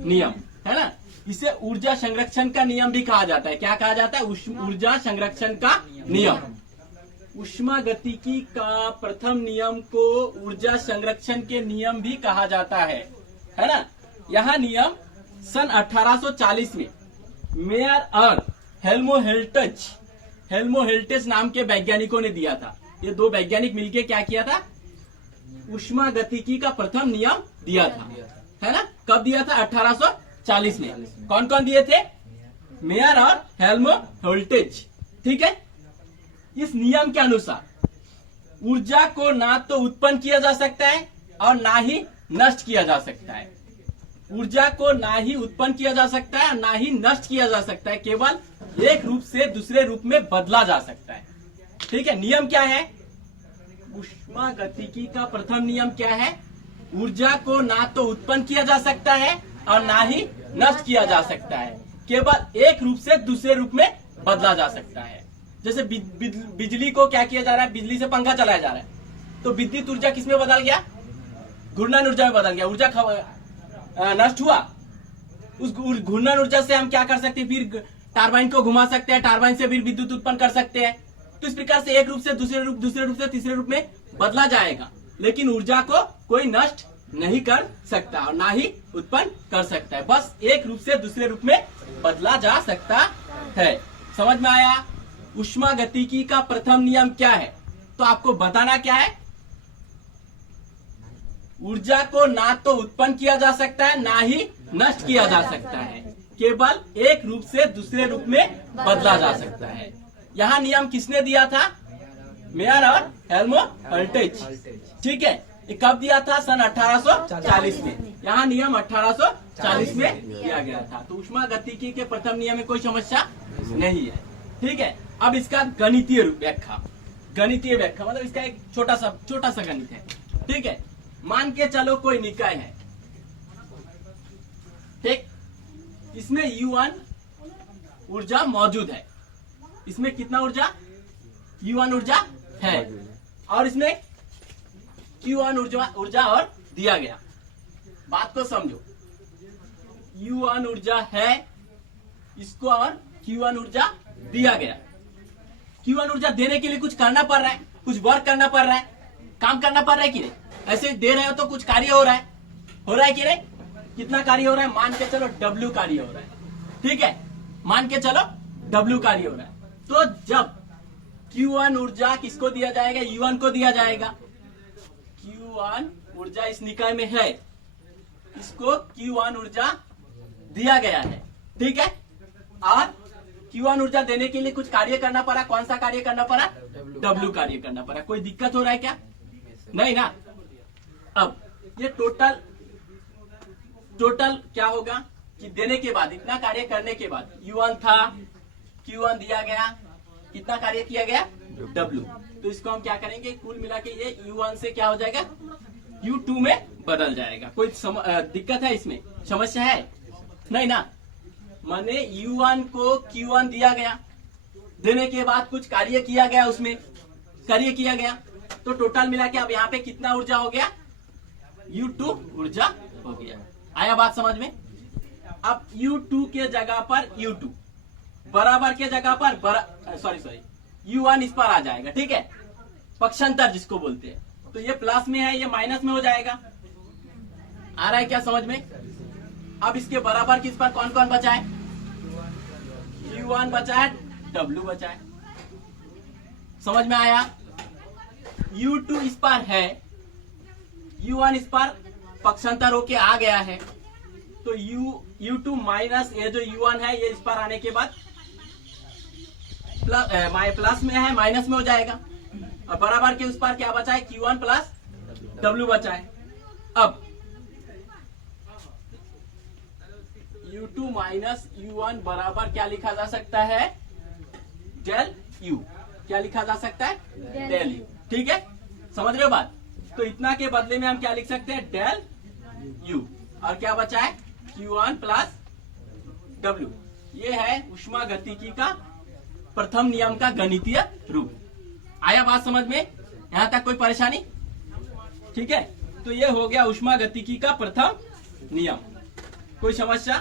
नियम, है ना। इसे ऊर्जा संरक्षण का नियम भी कहा जाता है। क्या कहा जाता है? ऊर्जा संरक्षण का नियम। ऊष्मागतिकी का प्रथम नियम को ऊर्जा संरक्षण के नियम भी कहा जाता है ना। यह नियम सन 1840 में मेयर और हेल्मोहेल्टेज नाम के वैज्ञानिकों ने दिया था। ये दो वैज्ञानिक मिलकर क्या किया था? ऊष्मागतिकी का प्रथम नियम दिया था, है ना। कब दिया था? 1840 में। कौन कौन दिए थे? मेयर और हेल्मोहेल्टेज, ठीक है। इस नियम के अनुसार ऊर्जा को ना तो उत्पन्न किया जा सकता है और ना ही नष्ट किया जा सकता है। ऊर्जा को ना ही उत्पन्न किया जा सकता है, ना ही नष्ट किया जा सकता है। केवल एक रूप से दूसरे रूप में बदला जा सकता है, ठीक है। नियम क्या है? ऊष्मागतिकी का प्रथम नियम क्या है? ऊर्जा को ना तो उत्पन्न किया जा सकता है और ना ही नष्ट किया जा सकता है। केवल एक रूप से दूसरे रूप में बदला जा सकता है। जैसे बिजली को क्या किया जा रहा है? बिजली से पंखा चलाया जा रहा है, तो विद्युत ऊर्जा किसमें बदल गया? घूर्णन ऊर्जा में बदल गया। ऊर्जा नष्ट हुआ। उस घूर्णन ऊर्जा से हम क्या कर सकते हैं? फिर टरबाइन को घुमा सकते हैं, टरबाइन से फिर विद्युत उत्पन्न कर सकते हैं। तो इस प्रकार से एक रूप से दूसरे रूप से तीसरे रूप में बदला जाएगा, लेकिन ऊर्जा को कोई नष्ट नहीं कर सकता और ना ही उत्पन्न कर सकता है। बस एक रूप से दूसरे रूप में बदला जा सकता है। समझ में आया? ऊष्मागतिकी का प्रथम नियम क्या है? तो आपको बताना क्या है? ऊर्जा को ना तो उत्पन्न किया जा सकता है, ना ही नष्ट किया जा सकता है। केवल एक रूप से दूसरे रूप में बदला जा सकता है। यहाँ नियम किसने दिया था? मेयर और हेल्मोहेल्टेज, ठीक है। ये कब दिया था? सन 1840 में। यहाँ नियम 1840 में दिया गया था। तो ऊष्मागतिकी के प्रथम नियम में कोई समस्या नहीं है, ठीक है। अब इसका गणितीय व्याख्या मतलब इसका एक छोटा सा गणित है, ठीक है। मान के चलो कोई निकाय है, ठीक। इसमें U1 ऊर्जा मौजूद है। इसमें कितना ऊर्जा? U1 ऊर्जा है, और इसमें Q1 ऊर्जा और दिया गया। बात को समझो। U1 ऊर्जा है इसको, और Q1 ऊर्जा दिया गया। Q1 ऊर्जा देने के लिए कुछ करना पड़ रहा है, कुछ वर्क करना पड़ रहा है, काम करना पड़ रहा है कि नहीं? ऐसे दे रहे हो तो कुछ कार्य हो रहा है कि नहीं? कितना कार्य हो रहा है? मान के चलो W कार्य हो रहा है, ठीक है। मान के चलो W कार्य हो रहा है। तो जब Q1 ऊर्जा किसको दिया जाएगा? U1 को दिया जाएगा। Q1 ऊर्जा इस निकाय में है, इसको Q1 ऊर्जा दिया गया है, ठीक है। और Q1 ऊर्जा देने के लिए कुछ कार्य करना पड़ा। कौन सा कार्य करना पड़ा? W कार्य करना पड़ा। कोई दिक्कत हो रहा है क्या? नहीं ना। अब ये टोटल क्या होगा कि देने के बाद, इतना कार्य करने के बाद U1 था, Q1 दिया गया, कितना कार्य किया गया? W। तो इसको हम क्या करेंगे? कुल मिला के ये U1 से क्या हो जाएगा? U2 में बदल जाएगा। कोई दिक्कत है इसमें? समस्या है? नहीं ना। माने U1 को Q1 दिया गया, देने के बाद कुछ कार्य किया गया, उसमें कार्य किया गया, तो टोटल मिला के अब यहाँ पे कितना ऊर्जा हो गया? U2 ऊर्जा हो गया। आया बात समझ में? अब U2 के जगह पर U2 बराबर के जगह पर सॉरी U1 इस पर आ जाएगा, ठीक है। पक्षांतर जिसको बोलते हैं। तो ये प्लस में है, ये माइनस में हो जाएगा। आ रहा है क्या समझ में? अब इसके बराबर किस पर कौन कौन बचा है? Q1 बचा है, W बचा है। समझ में आया? U2 इस पर है, U1 इस पर पक्षांतर होके आ गया है। तो U2 माइनस ये जो U1 है, ये इस पर आने के बाद प्लस में है, माइनस में हो जाएगा। और बराबर के उस पर क्या बचा है? Q1 प्लस W बचा है। अब U2 माइनस U1 बराबर क्या लिखा जा सकता है? Del U। क्या लिखा जा सकता है? डेल U, ठीक है। समझ रहे हो बात? तो इतना के बदले में हम क्या लिख सकते हैं? Del U। और क्या बचा है? Q1 plus W। ये है ऊष्मागतिकी का प्रथम नियम का गणितीय रूप। आया बात समझ में? यहां तक कोई परेशानी? ठीक है। तो ये हो गया ऊष्मागतिकी का प्रथम नियम। कोई समस्या?